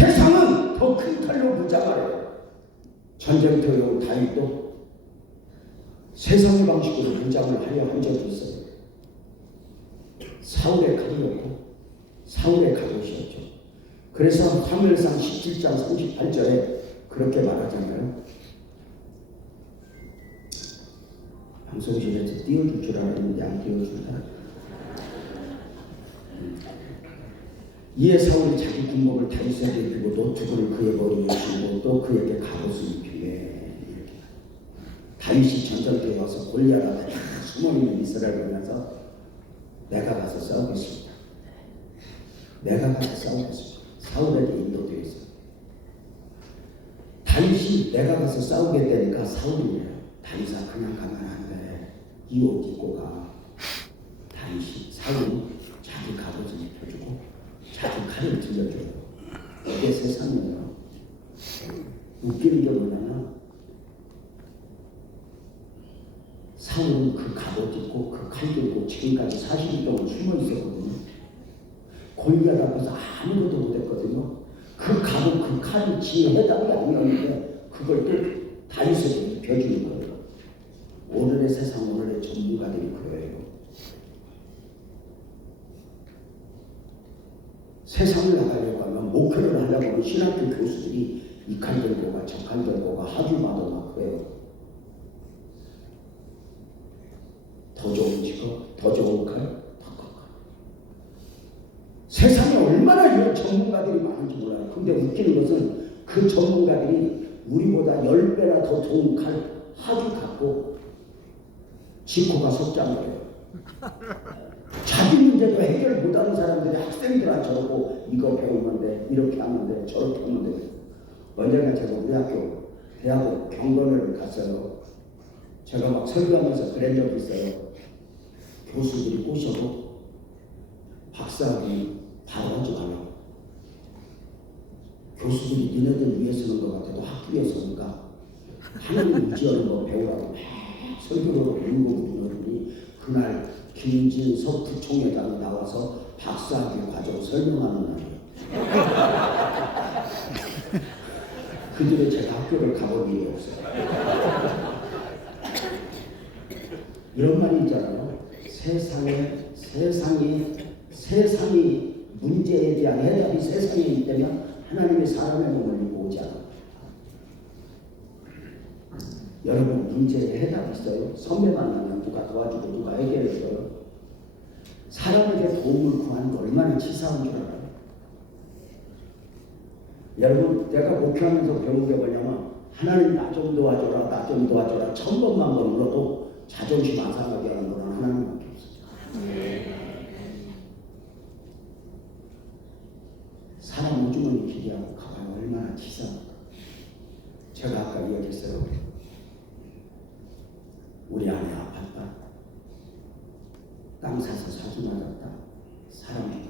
세상은 더 큰 칼로 무장하래요. 전쟁터용 다윗도 세상의 방식으로 무장을 하려 한 적이 있어요. 사울의 칼이었고 사울의 갑옷이었죠. 그래서 사무엘상 17장 38절에 그렇게 말하잖아요. 방송실에서 띄워줄 줄 알았는데 안 띄워준다. 이에 사울이 자기 군복을 다윗에게 입히고 노트구를 그의 머리에 씌우고 또 그에게 갑옷을 입히게. 다윗이 전쟁터에 와서 골리앗한테 숨어있는 이스라엘을 보면서 내가 가서 싸우겠습니다. 내가 가서 싸우겠습니다. 사울에게 인도되어 있어요. 다윗이 내가 가서 싸우겠다니까 사울이래요. 다윗아 그냥 가면 안 돼. 이 옷 입고 가. 다윗이 사울이 자기 갑옷을 입혀주고 자기 칼을 들려줘요. 이게 세상이에요. 웃기는 게 뭐냐면 사울은 그 갑옷 입고 그 칼 들고 지금까지 40일 동안 숨어 있었거든요. 골리앗 앞에서 아무것도 못했거든요. 그 갑옷 그 칼이 지의 해답이 아니었는데 그걸 또 다윗에게 입혀주는 거예요. 오늘의 세상 오늘의 전문가들이 그래요. 세상을 나가려고 하면 목회를 하려고 하면 신학교 교수들이 이 칼 들고 가 저 칼 들고 가 하주마다 막 그래요. 더 좋은 직업, 더 좋은 칼, 더 큰 칼. 세상에 얼마나 이런 전문가들이 많은지 몰라요. 근데 웃기는 것은 그 전문가들이 우리보다 10배나 더 좋은 칼 하주 갖고 지코가 석장이에요. 자기 문제도 해결 못하는 사람들이 학생들한테 저러고 이거 배우면 돼, 이렇게 하면 돼, 저렇게 하면 돼. 언젠가 제가 우리 학교 대학원 경건을 갔어요. 제가 막 설교하면서 그런 적이 있어요. 교수들이 꼬셔도 박사학위 바로 하지 말라고. 교수들이 너네들 위해 쓰는 것 같아도 학교에 서니까 하나님 의지하는 거 배우라고 설교로 연구부들이 그날 김진석 부총회장이 나와서 박사학위 과정 설명하는 날이에요. 그 뒤에 제가 학교를 가본 일이 없어요. 이런 말이 있잖아요. 세상이 문제에 대한 해답이 세상에 있다면 하나님이 사람의 몸을 입고 오지 않아요. 여러분 문제에 해답이 있어요. 선배 만나면 누가 도와주고 누가 해결해줘요. 사람에게 도움을 구하는 게 얼마나 치사한 줄 알아요. 여러분 내가 목회하면서 배운 게 뭐냐면 하나님 나 좀 도와줘라 나 좀 도와줘라 1000번만 물어도 자존심 안 상하게 하는 거는 하나님밖에 없어요. 사람 오주머니 기대하고 가봐요. 얼마나 치사한가. 제가 아까 이야기했어요. 우리 아내 아팠다. 땅 사서 사주 맞았다. 사람 죽었다.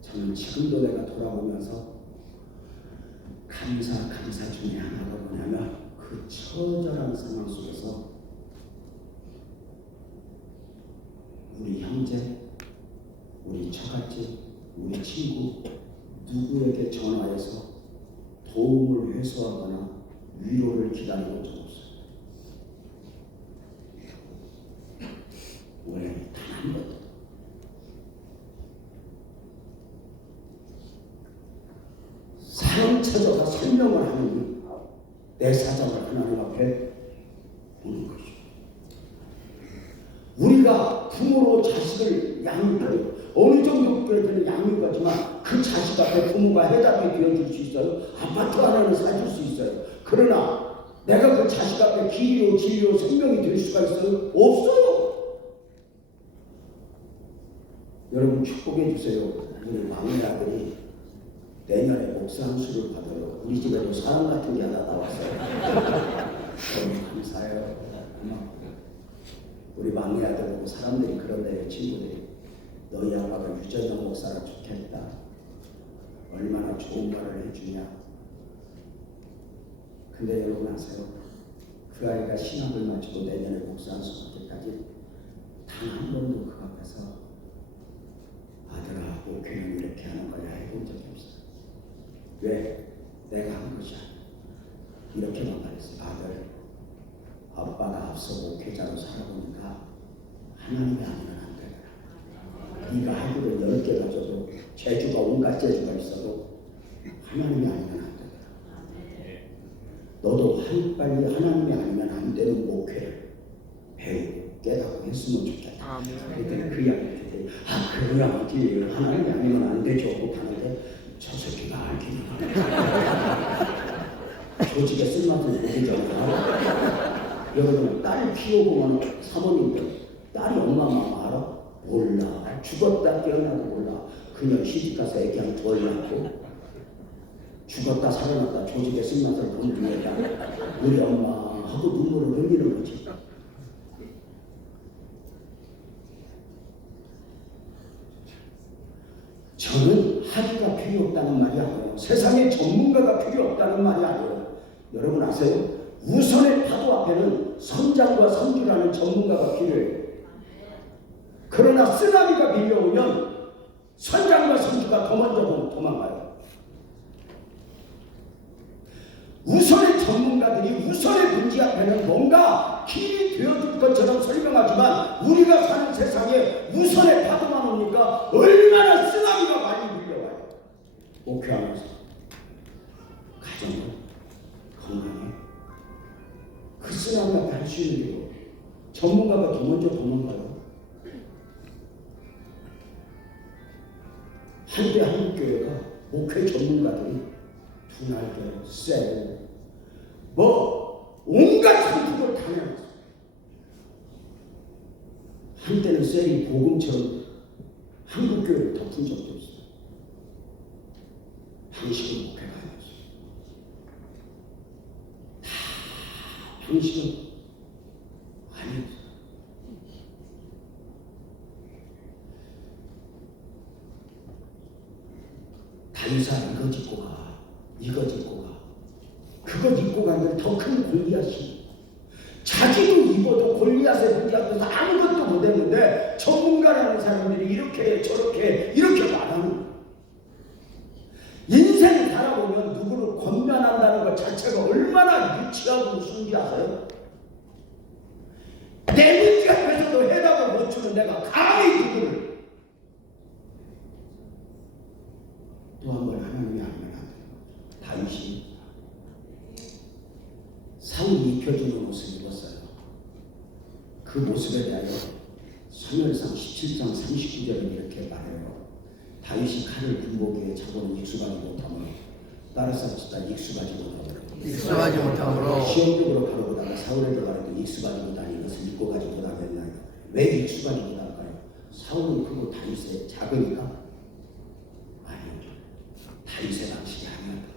저는 지금도 내가 돌아오면서 감사 중에 하나가 뭐냐면 그 처절한 상황 속에서 우리 형제, 우리 처갓집, 우리 친구 누구에게 전화해서 도움을 회수하거나 위로를 기다려본 적 없어요. 왜? 단 한 번도. 사람 찾아가 설명을 하니 내 사정을 하나님 앞에 보는 것이죠. 우리가 부모로 자식을 양육해요. 어느 정도까지는 양육하지만 그 자식 앞에 부모가 해답이 되어줄 수 있어요. 아파트 하나는 사줄 수 있어요. 그러나 내가 그 자식 앞에 길이요 진리요 생명이 될 수가 있어요? 없어요. 여러분 축복해 주세요. 우리 막내 아들이 내년에 목사 한 수를 받아요. 우리 집에도 사람 같은 게 하나 나왔어요. 너무 감사해요. 우리 막내 아들 보고 사람들이 그런데요. 친구들이 너희 아빠가 유전영 목사가 좋겠다. 얼마나 좋은 말을 해주냐. 근데 여러분 아세요? 그 아이가 신학을 마치고 내년에 목사 한 수 받을 때까지 단 한 번도 그 앞에서 아들아 목회는 이렇게 하는 거야 해본 적이 없어요. 왜? 내가 한 것이 아니야. 이렇게만 말했어요. 아들, 아빠가 앞서 목회자로 살아보니까 하나님이 아니면 안 되더라. 네가 학위를 10개 가져도 재주가 온갖 재주가 있어도 하나님이 아니면 안 되더라. 너도 빨리 하나님이 아니면 안 되는 목회를 배우고 깨닫고 했으면 좋겠다. 그랬더니 그 이야기 그래야지 하나님이 아니면 안 되죠. 하는데 저 새끼가 알기는 조직에 쓸맛을 모르잖아. 여러분 딸 키우고만 사모님들 딸이 엄마 마음 알아? 몰라. 죽었다 깨어나도 몰라. 그냥 시집가서 애기 한 덜 낳고 죽었다 살아났다 조직에 쓴맛을 본 뒤에다 우리 엄마 하고 눈물을 흘리는 거지. 저는 학위가 필요 없다는 말이 아니에요. 세상에 전문가가 필요 없다는 말이 아니에요. 여러분 아세요? 우선의 파도 앞에는 선장과 선주라는 전문가가 필요해요. 그러나 쓰나미가 밀려오면 선장과 선주가 더 먼저 도망가요. 우선의 전문가들이 우선의 문제 앞에는 뭔가 길이 되어줄 것처럼 설명하지만 우리가 사는 세상에 우선의 파도만 오니까 얼마나 쓰나미가 많이 밀려와요. 목회하면서 가정을 건강해 그 쓰나미 앞에 할 수 있는 게 전문가가 더 먼저 도망가요. 한때 한국교회가 목회 전문가들이 분할교, 셀, 온갖 상품을 다 내놨어요. 한때는 셀이 복음처럼 한국교회를 덮은 적도 있어요. 방식은 목회가 아니었어요. 다 방식은 아니었어요. 다이사 이거 짓고 가. 이거 짓고 가. 그거 입고 가면 더 큰 골리앗이. 자기도 입어도 골리앗에 붙잡혀서 아무것도 못했는데 전문가라는 사람들이 이렇게 저렇게 이렇게 말하는. 인생 살아보면 누구를 권면한다는 것 자체가 얼마나 유치하고 순지하세요? 내 문제 앞에서도 해답을 못 주는 내가 감히 누구를. 또 한 번 하나님이 아니면 안 돼요. 다윗이 사울이 입혀주는 옷을 입었어요. 그 모습에 대하여 사무엘상 17장 39절에 이렇게 말해요. 다윗이 칼을 군복에 차고는 익숙하지 못하므로 따라싸우다 익숙하지 못하므로 시험적으로 가려보다가 사울에게 말해도 익숙하지 못하니 이것을 입고 가지 못하겠나. 왜 익숙하지 못할까요? 사울은 크고 다윗의 작으니까? 아니요. 다윗의 방식이 아니었던 거예요.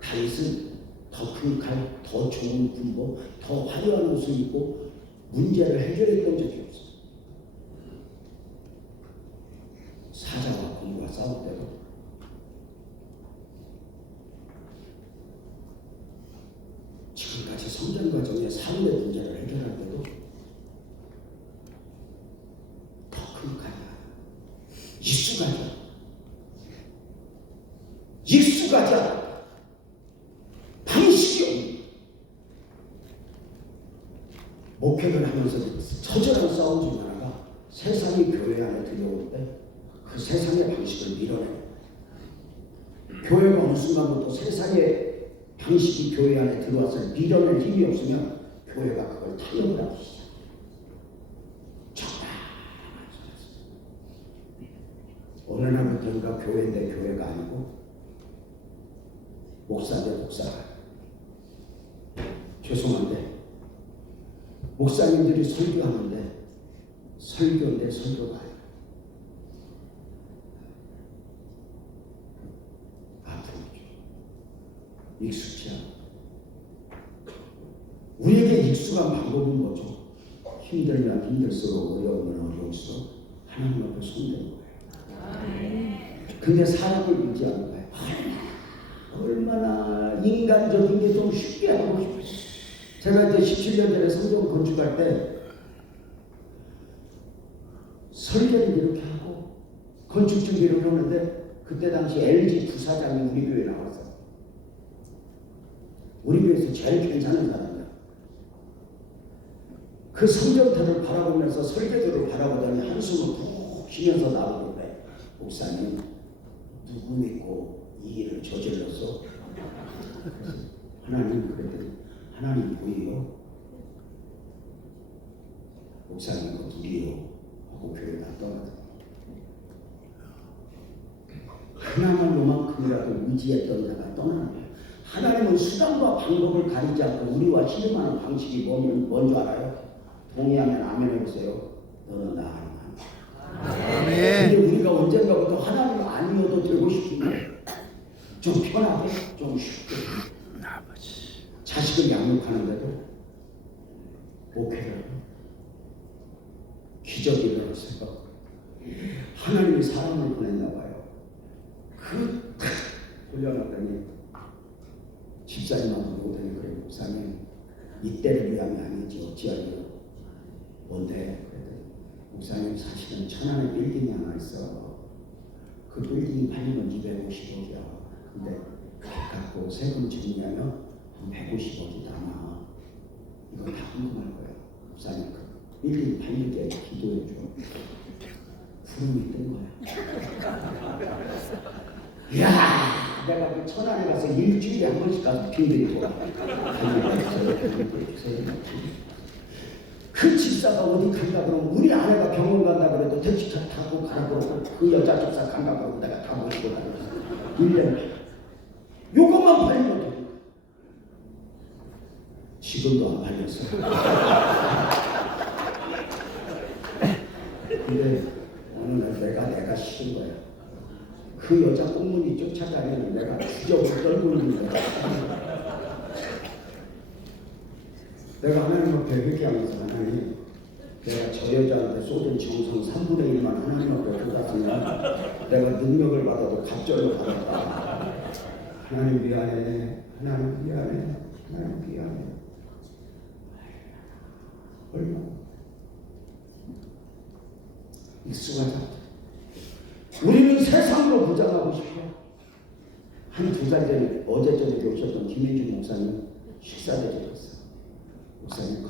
다윗은 더 큰 칼, 더 좋은 군복, 더 화려한 옷을 입고 문제를 해결했던 적이 없어요. 사자와 곰과 싸울 때도 지금까지 성장 과정에 사울의 문제를 해결할 때도 더 큰 칼이야. 익숙하지 않아. 방식이 없는. 목회를 하면서 처절한 싸움 중 하나가 세상이 교회 안에 들어올 때 그 세상의 방식을 밀어내요. 교회가 어느 순간부터 세상의 방식이 교회 안에 들어와서 밀어낼 힘이 없으면 교회가 그걸 타협을 하기 시작해요. 적당한 소리였어요. 어느 날부터인가 교회인데 교회가 아니고 목사 대 목사가. 죄송한데 목사님들이 설교하는데 설교인데 설교가 아니에요. 아프죠. 익숙지 않아. 우리에게 익숙한 방법은 뭐죠? 힘들면 힘들수록 어려우면 어려울수록 하나님 앞에 손대는 거예요. 근데 사람을 의지하는 거예요. 얼마나 인간적인 게 좀 쉽게 하고 싶어요. 제가 이제 17년 전에 성경 건축할 때 설계를 이렇게 하고 건축 준비를 하는데 그때 당시 LG 부사장이 우리 교회에 나왔어. 우리 교회에서 제일 괜찮은 사람이야. 그 성전태를 바라보면서 설계도를 바라보더니 한숨을 푹 쉬면서 나오는데, 목사님 누구 믿고 이 일을 저질렀어? 하나님. 그랬더니 하나님 보이요? 목사님 그 누구요? 하고 교회 다 떠나서 하나님만큼이라도 의지했던 자가 떠나는 거예요. 하나님은 수단과 방법을 가리지 않고 우리와 씨름하는 방식이 뭔지 알아요? 동의하면 아멘 해보세요. 너는 나 아니야. 근데 우리가 언젠가부터 하나님 아니어도 되고 싶으면 좀 편하게, 좀 쉽게 자식을 양육하는데도 목회를 기적이 일어났어요. 하나님이 사람을 보냈나 봐요. 딱 돌려놨더니 집사님한테 오더니 그래 목사님 이때를 위함이 아니지 어찌하리요? 뭔데? 그랬더니 목사님 사실은 천안에 빌딩이 하나 있어. 그 빌딩이 팔리면 250억이야. 근데 갖고 세금 정리하면 한 150억이 남아. 이거 다 헌금할 거야. 목사님 그 빌딩 팔릴 때 기도해 줘. 구름이 뜬 거야. 이야, 내가 그 천안에 가서 일주일에 한 번씩 가서 빈들이 돌아. 그 집사가 어디 간다 그러면 우리 아내가 병원 간다 그래도 택시차 타고 가라 그러고 그 여자 집사 간다 그러고 내가 다 모시고 다녔어. 1년에. 요것만 팔리면 돼. 지금도 안 팔렸어. 근데 어느 날 내가 싫은 거야. 그 여자 꽃무늬 쫓아다니는 내가 주적을 떨고 있는 거야. 내가 하나님 앞에 회개하면서 하나님 내가 저 여자한테 쏟은 정성 3분의 1만 하나님 앞에 쏟았으면 내가 능력을 받아도 갑절로 받았다. 하나님 미안해. 하나님 미안해. 하나님 미안해. 얼마 익숙하자. 우리는 세상으로 부장하고 싶어. 한 2달 전에 어제 저녁에 오셨던 김민준 목사님 식사 대접했어. 목사님